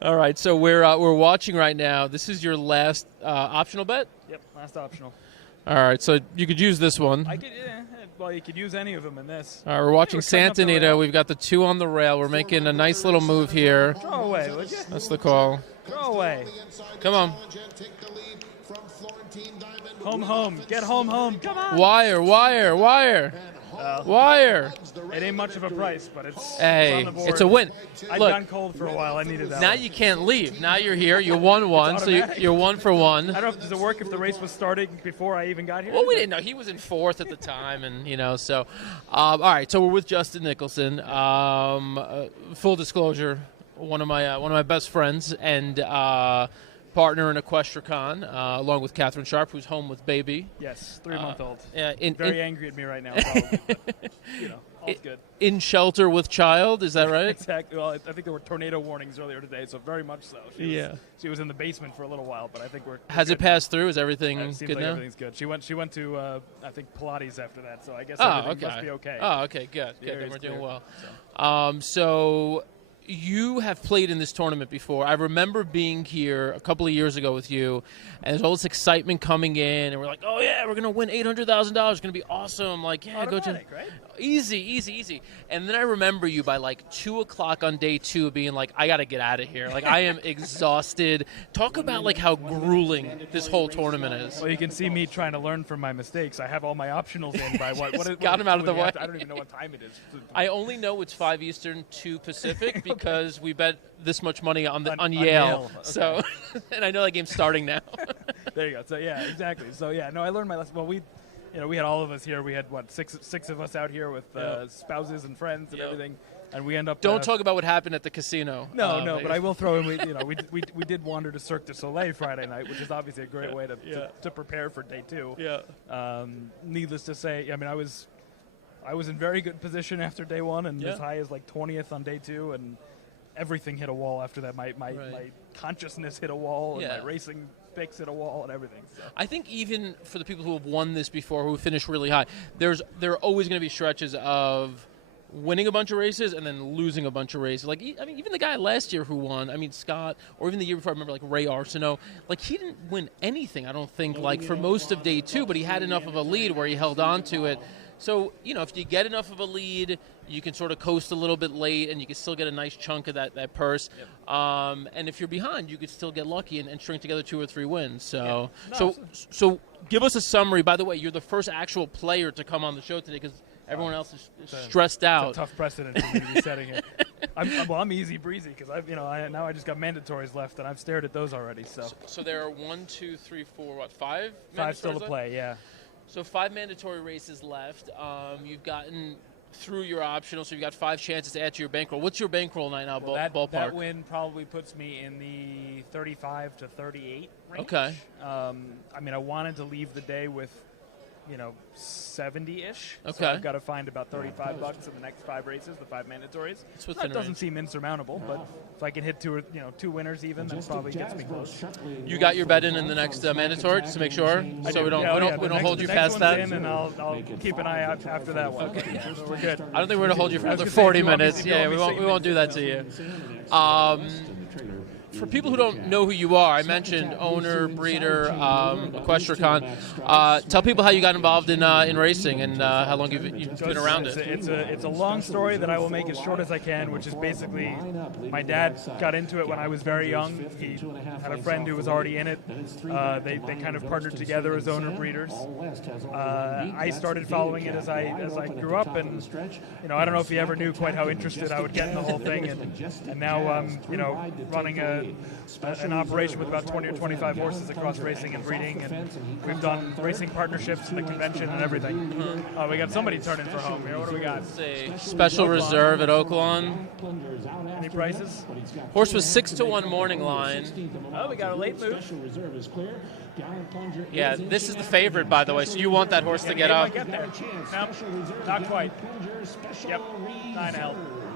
All right, so we're watching right now. This is your last optional bet? Yep, last optional. All right, so you could use this one. I could, well, you could use any of them in this. All right, we're watching We're cutting up the Santa Anita. rail. We've got the 2 on the rail. We're making a nice little move here. Throw away, would you? That's the call. Throw away. Come on. Home. Get home. Come on. Wire. Wire. It ain't much of a price, but it's Hey, on the board. it's a win. I've Look, gone cold for a while. I needed that. now one. you can't leave. Now you're here. You won one, so automatic. you're 1 for 1. I don't know if does it work if the race was starting before I even got here. Well, we didn't know. He was in 4th at the time, and so. All right, so we're with Justin Nicholson. Full disclosure, one of my best friends and partner in Equestricon, along with Catherine Sharp, who's home with baby. Yes, 3-month-old. In Very angry at me right now. Probably, but, all's good. In shelter with child, is that right? Exactly. Well, I think there were tornado warnings earlier today, so very much so. She was in the basement for a little while, but I think we're Has it good passed through? Is everything now. It seems good like now? everything's good. She went to I think Pilates after that, so I guess Oh, everything okay. must be okay. Oh, okay, good. The Then area's we're doing clear, well. So you have played in this tournament before. I remember being here a couple of years ago with you, and there's all this excitement coming in, and we're like, oh, yeah, we're going to win $800,000. It's going to be awesome. Like, yeah, go to Automatic, right? Easy. And then I remember you by like 2 o'clock on day 2 being like, I got to get out of here. Like, I am exhausted. Talk about like how grueling this whole tournament is. Well, you can see me trying to learn from my mistakes. I have all my optionals in by what Got 'em out of the way. I don't even know what time it is. I only know it's 5 Eastern, 2 Pacific because we bet this much money on On Yale. Yale, okay. So, and I know that game's starting now. There you go. So yeah, exactly. So yeah, no, I learned my lesson. Well, we had all of us here. We had six of us out here with spouses and friends and Yep. everything, and we end up. Don't talk about what happened at the casino. No, but I will throw in. We did wander to Cirque du Soleil Friday night, which is obviously a great way to prepare for day 2. Yeah. Needless to say, I mean, I was in very good position after day 1, and as high as like 20th on day 2, and everything hit a wall after that. My consciousness hit a wall, and my racing picks hit a wall, and everything. So. I think even for the people who have won this before, who finished really high, there are always going to be stretches of winning a bunch of races and then losing a bunch of races. Like, I mean, even the guy last year who won, I mean, Scott, or even the year before, I remember like Ray Arsenault, like he didn't win anything, I don't think, like for most of day 2, but he had enough of a lead where he held on to it. So, if you get enough of a lead, you can sort of coast a little bit late, and you can still get a nice chunk of that purse. Yep. And if you're behind, you could still get lucky and string together 2 or 3 wins. So, so give us a summary. By the way, you're the first actual player to come on the show today because everyone else is stressed out. It's a tough precedent for me to be setting it. I'm easy breezy because now I just got mandatories left, and I've stared at those already. So there are 1, 2, 3, 4, what, 5? 5 still to left? play. Yeah. So 5 mandatory races left. You've gotten through your optional, so you've got 5 chances to add to your bankroll. What's your bankroll right now, ballpark? That win probably puts me in the 35 to 38 range. Okay. I mean, I wanted to leave the day with, 70-ish. Okay. So I've got to find about $35 in the next 5 races, the 5 mandatories. That doesn't seem insurmountable, but if I can hit 2 winners even, that probably gets me close. You got your bet in the next mandatory, just to make sure, so we don't hold you past that. In, and I'll keep an eye out after that one. Okay. So we're good. I don't think we're going to hold you for another 40 minutes. Yeah, we won't do that to you. For people who don't know who you are, I mentioned owner, breeder, Equestricon. Tell people how you got involved in racing and how long you've been around it. It's a long story that I will make as short as I can, which is basically my dad got into it when I was very young. He had a friend who was already in it. They kind of partnered together as owner breeders. I started following it as I grew up, and I don't know if he ever knew quite how interested I would get in the whole thing. And now I'm running an operation with about 20 or 25 horses across racing and breeding, and we've done racing partnerships and the convention and everything. We got somebody turning for home here. What do we got? Special reserve at Oaklawn. Any prices? Horse was 6-1 morning line. Oh, we got a late move. Yeah, this is the favorite, by the way, so you want that horse to get up. Get there. No, not quite. Yep, 9L.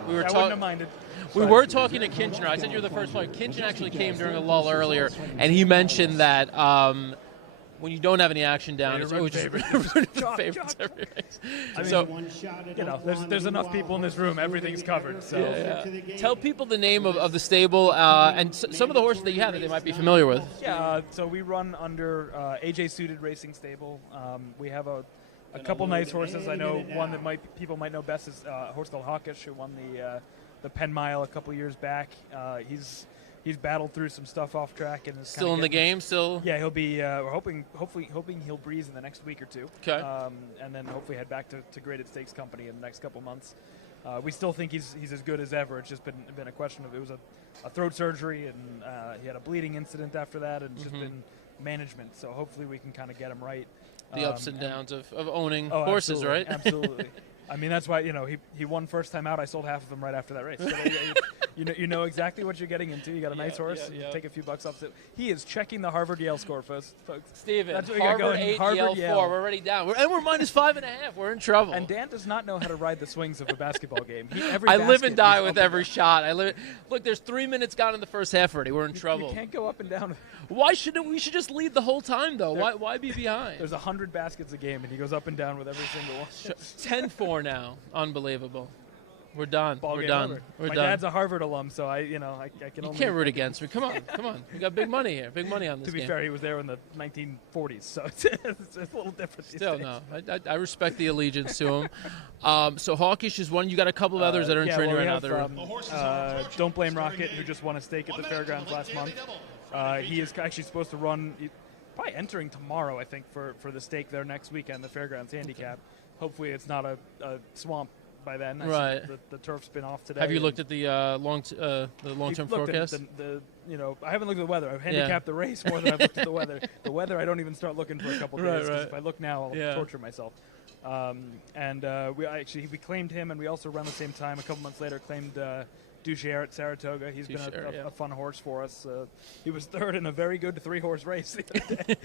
We were I wouldn't have minded. We were talking to Kinchener. I said you're the first player. Kinchener actually came during a lull earlier, and he mentioned that when you don't have any action down, Yeah, it's run always just favorites. run Chalk, favorites chalk. every race. I mean, So there's enough people in this room. Everything's covered. So tell people the name of the stable and some of the horses that you have that they might be familiar with. yeah, so we run under AJ Suited Racing Stable. We have a couple nice horses. I know one that people might know best is a horse called Hawkish, who won the Penn Mile a couple years back. He's battled through some stuff off track and is Still in the game, still. Yeah, he'll be. We're hoping he'll breeze in the next week or two. Okay. And then hopefully head back to Graded Stakes Company in the next couple months. We still think he's as good as ever. It's just been a question of, it was a throat surgery, and he had a bleeding incident after that, and it's just been management. So hopefully we can kind of get him right. The ups and downs of owning Oh, horses, absolutely, right? Absolutely. I mean, that's why he won first time out. I sold half of them right after that race. So you know exactly what you're getting into. You got a nice horse. yeah. You take a few bucks off. He is checking the Harvard Yale score, folks. Steven, That's what we got Harvard going. 8, Harvard, Yale 4. We're already down. We're -5.5. We're in trouble. And Dan does not know how to ride the swings of a basketball game. I live and die with every shot. Look, there's 3 minutes gone in the first half already. We're in trouble. You can't go up and down. Why shouldn't we? Should just lead the whole time, though. Why be behind? There's 100 baskets a game, and he goes up and down with every single one. 10-4 now. Unbelievable. We're done. Ball We're game done. over. We're My done. dad's a Harvard alum, so I can You only. can't root against me. Come on. We got big money here. Big money on this To be game. fair, he was there in the 1940s, so it's a little different. these Still, days. no. I respect the allegiance to him. So Hawkish is one. You got a couple of others that are in training right now. That are Don't Blame Rocket, who just won a stake at the fairgrounds last month. He is actually supposed to run, probably entering tomorrow, I think, for the stake there next weekend, the fairgrounds handicap. Hopefully it's not a swamp by then. I see Right. The turf's been off today. Have you looked at the long-term Looked at forecast? I haven't looked at the weather. I've handicapped the race more than I've looked at the weather. The weather, I don't even start looking for a couple days. Right, 'Cause right. if I look now, I'll Yeah. torture myself. We claimed him, and we also around the same time, a couple months later, claimed Duchier at Saratoga. He's been a fun horse for us. He was third in a very good 3-horse race the other day.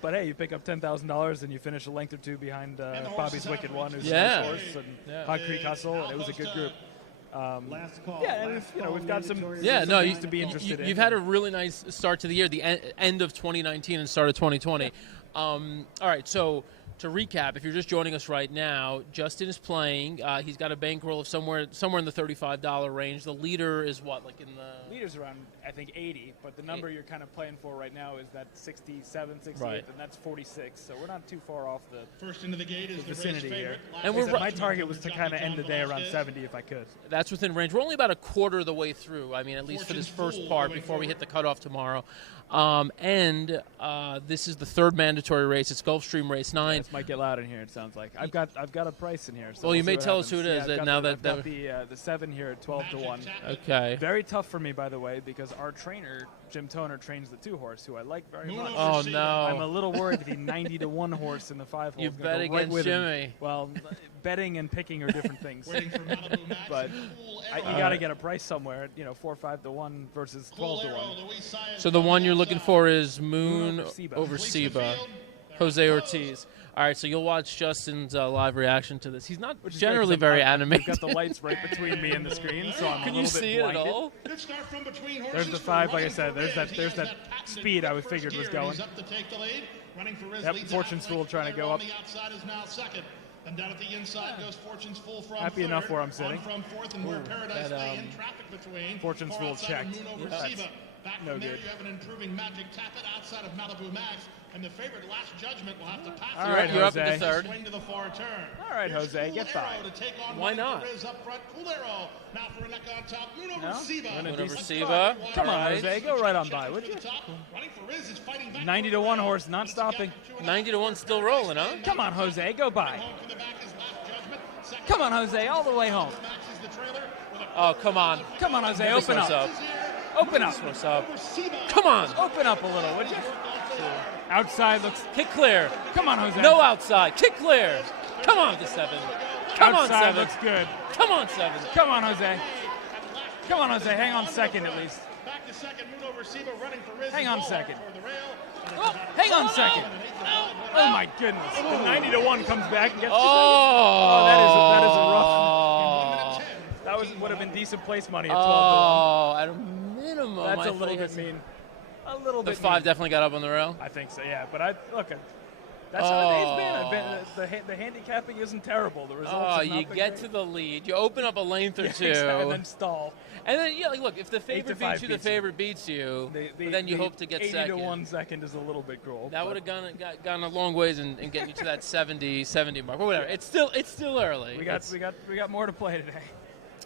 But hey, you pick up $10,000 and you finish a length or two behind Bobby's Wicked One, who's a nice horse, and Hot Creek Hustle, and it was a good group. We've got some. To be interested in. You've had a really nice start to the year, the end of 2019 and start of 2020. All right, so to recap, if you're just joining us right now, Justin is playing. He's got a bankroll of somewhere in the $35 range. The leader is what, like in the leader's around, I think, 80, but the number you're kind of playing for right now is that 67, 68, Right. and that's 46. So we're not too far off the First into the gate is the vicinity race here. favorite. And My target was to kind of end the day around 70 if I could. That's within range. We're only about a quarter of the way through. I mean, at least for this first part before we hit the cutoff tomorrow. This is the third mandatory race. It's Gulfstream Race 9. This might get loud in here. It sounds like I've got a price in here. So Well, you we'll may see what tell us who it happens. is, Yeah, I've now got that- the, I've got the 7 here at 12 to 1. Okay. Very tough for me, by the way, because our trainer Jim Toner trains the 2-horse, who I like very much. Oh no! I'm a little worried that the 90 to 1 horse in the 5-hole. You is bet go against right with him. Jimmy. Well, betting and picking are different things. Waiting for Malibu Max But and Cool you Arrow. got to get a price somewhere. 4 or 5 to 1 versus 12 to 1. Luis Saez So the one you're looking for is Moon Moon over Seba. over Seba, Jose Ortiz. All right, so you'll watch Justin's live reaction to this. He's not Which is generally great 'cause very We've animated. got the lights right between me and the screen, so I'm Can a you little bit see it at blinded. all? Good start from between There's horses the for 5, like I Running said. for There's Riz. that He has patented speed I was first figured was gear. going. He's up to take the lead. Running for Riz Yep, leads Fortune's out. Fool trying to go On up. the outside is now second. And down at the inside goes Fortune's Fool from Happy third. enough where I'm On sitting. from fourth and where Paradise Lay in traffic between. Fortune's Far Fool outside checked. of Moon over Yeah. Seba. Back No from there good. you have an improving Magic Tappet outside of Malibu Max. And the favorite Last Judgment will have to pass. All right, You're up Jose. into third. Swing to the far turn. All right, Here's Jose, Cool get by. Arrow to take on Why Running not? for Riz up front. Cool Arrow. Now for a neck on top. Moon over No? Seba. Moon over Let's Seba. start. Come on, All right. Jose, go right on by, would you? Running for Riz is fighting back. 90 to 1 horse, not stopping. 90 to 1 still rolling, huh? Come on, Jose, go by. Home from the back is Last Judgment. Second Come on, Jose, all the way home. Max is the trailer with a Oh, come on. Come on, Jose, This open one's up. up. Open up. What's up? over Seba. Come on. Open up a little, would you? Outside looks. Kick clear. Come on, Jose. No outside. Kick clear. Come on to 7. Come on, Outside 7. looks good. Come on, 7. Come on, Jose. Come on, Jose. Hang on second at least. Back to second. Moon over Seba. Running for Riz. Hang is on all second. toward the rail. Oh, hang on second. Oh my goodness. The 90 to 1 comes back and gets. Oh, that is a rough. rough. That would have been decent place money at 12 to 1. Oh, at a minimum. That's I a thought little he had bit some- mean. A little The bit. 5 mean. definitely got up on the rail. I think so. Yeah, but that's how the day's been. The handicapping isn't terrible. The results. Oh, have you not been get great. to the lead. You open up a length or Yeah, two. exactly, and then stall. And then, yeah, like, look, if the 8 to favorite 5 beats you, the beats you. favorite beats you. The, But then you hope to get 80 second. to 1 second is a little bit cruel. That but would have gone a long ways in getting you to that 70 mark. But whatever. It's still early. We got more to play today.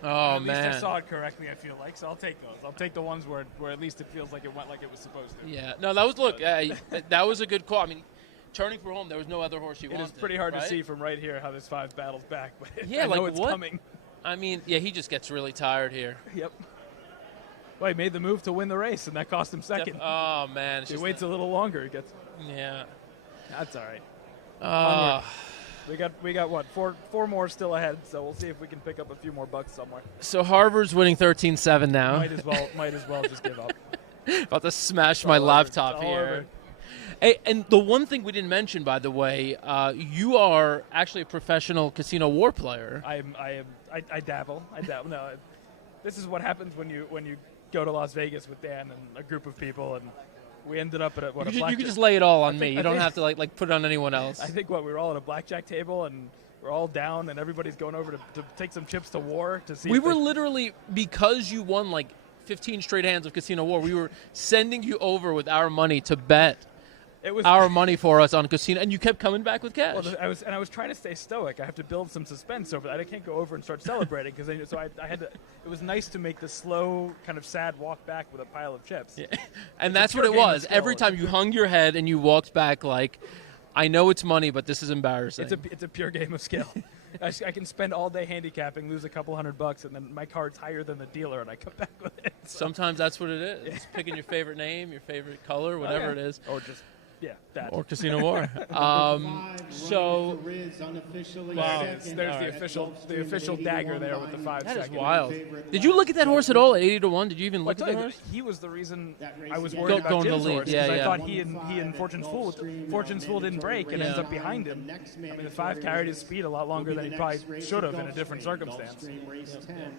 Oh, at man. least I saw it correctly. I feel like so. I'll take those. I'll take the ones where at least it feels like it went like it was supposed to. Yeah. No, that was that was a good call. I mean, turning for home, there was no other horse you It wanted. is pretty hard right? to see from right here how this 5 battles back, but Yeah, I know like it's what? coming. I mean, yeah, he just gets really tired here. Yep. Well, he made the move to win the race, and that cost him second. Oh man, it's He just waits a little longer. He gets. yeah. That's all right. Uh, We got what? Four more still ahead, so we'll see if we can pick up a few more bucks somewhere. so Harvard's winning 13-7 now. Might as well just give up. About to smash my all over. laptop It's all here. over. Hey, and the one thing we didn't mention, by the way, you are actually a professional Casino War player. I dabble. No, this is what happens when you go to Las Vegas with Dan and a group of people, and we ended up at a You could blackjack. just lay it all on I me. think- You I don't think- have to like put it on anyone else. I think we were all at a blackjack table, and we're all down, and everybody's going over to take some chips to war to see. We if were they- literally, because you won like 15 straight hands of Casino War, we were sending you over with our money to bet It was our money for us on Casino, and you kept coming back with cash. Well, I was trying to stay stoic. I have to build some suspense over that. I can't go over and start celebrating because I had to. It was nice to make the slow, kind of sad walk back with a pile of chips. Yeah. And It's a that's what pure it game of was. skill. Every time you hung your head and you walked back like, I know it's money, but this is embarrassing. It's a pure game of skill. I can spend all day handicapping, lose a couple $100, and then my card's higher than the dealer, and I come back with it. So- Sometimes that's what it is. It's picking your favorite name, your favorite color, whatever yeah. it is. or just that. Or Casino War. So Wow, there's the official dagger there with the 5 that is second. wild. Did you look at that horse at all at 80 to 1? Did you even Well, I look tell at you, that horse? he was the reason I was Go- worried about going to Jim's lead, horse, yeah, 'cause yeah. I thought he and Fortune's Fool didn't break and ends up behind him. I mean, the 5 carried his speed a lot longer than he probably should have in a different circumstance.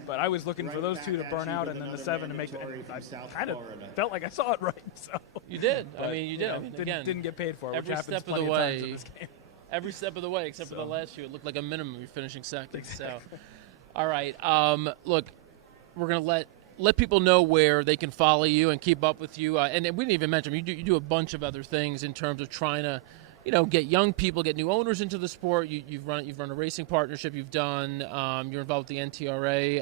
But I was looking for those 2 to burn out and then the 7 to make it. I kind of felt like I saw it right. So You did. I But, mean, you did. I mean, again, didn't get paid for it, which every happens step of the plenty of times in way. this game. every step of the way, except for the So. last few. It looked like a minimum you're finishing second. So, all right. Look, we're gonna let people know where they can follow you and keep up with you. And we didn't even mention you do a bunch of other things in terms of trying to, get young people, get new owners into the sport. You've run a racing partnership. You've done. You're involved with the NTRA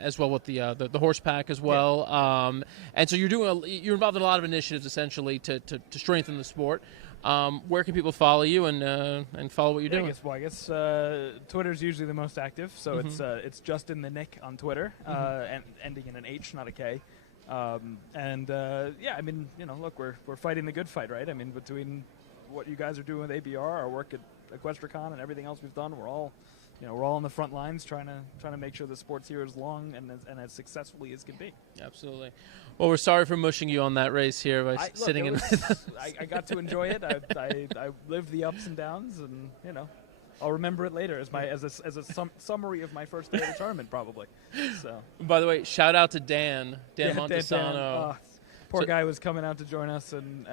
as well with the horse pack as well. Yeah. And so you're involved in a lot of initiatives essentially to strengthen the sport. Where can people follow you and follow what you're doing? I guess Twitter's usually the most active, so it's Justin the Nick on Twitter, and ending in an H, not a K. I mean, look, we're fighting the good fight, right? I mean, between what you guys are doing with ABR, our work at EquestriCon, and everything else we've done, we're all on the front lines trying to make sure the sport's here as long and as successfully as can be. Absolutely. Well, we're sorry for mushing you on that race here by sitting in. I got to enjoy it. I lived the ups and downs, and I'll remember it later as a summary of my first day of the tournament, probably. So. By the way, shout out to Dan Montesano. Poor guy was coming out to join us, and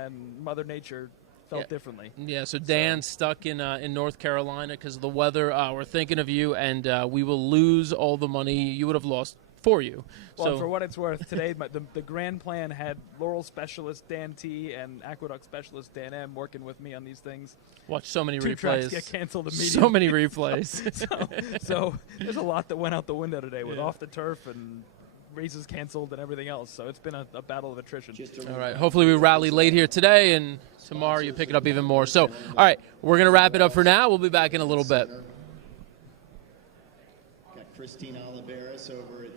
Mother Nature felt differently. Yeah, so Dan's stuck in North Carolina because of the weather. We're thinking of you, and we will lose all the money you would have lost for you. Well, for what it's worth, today the grand plan had Laurel specialist Dan T and Aqueduct specialist Dan M working with me on these things. Watch so many 2 tracks replays. get canceled immediately. So many replays. so there's a lot that went out the window today with off the turf and races canceled and everything else. So it's been a battle of attrition. All right. Hopefully we rally late here today, and tomorrow you pick it up even more. So, all right, we're going to wrap it up for now. We'll be back in a little bit. Got Christine Oliveras over at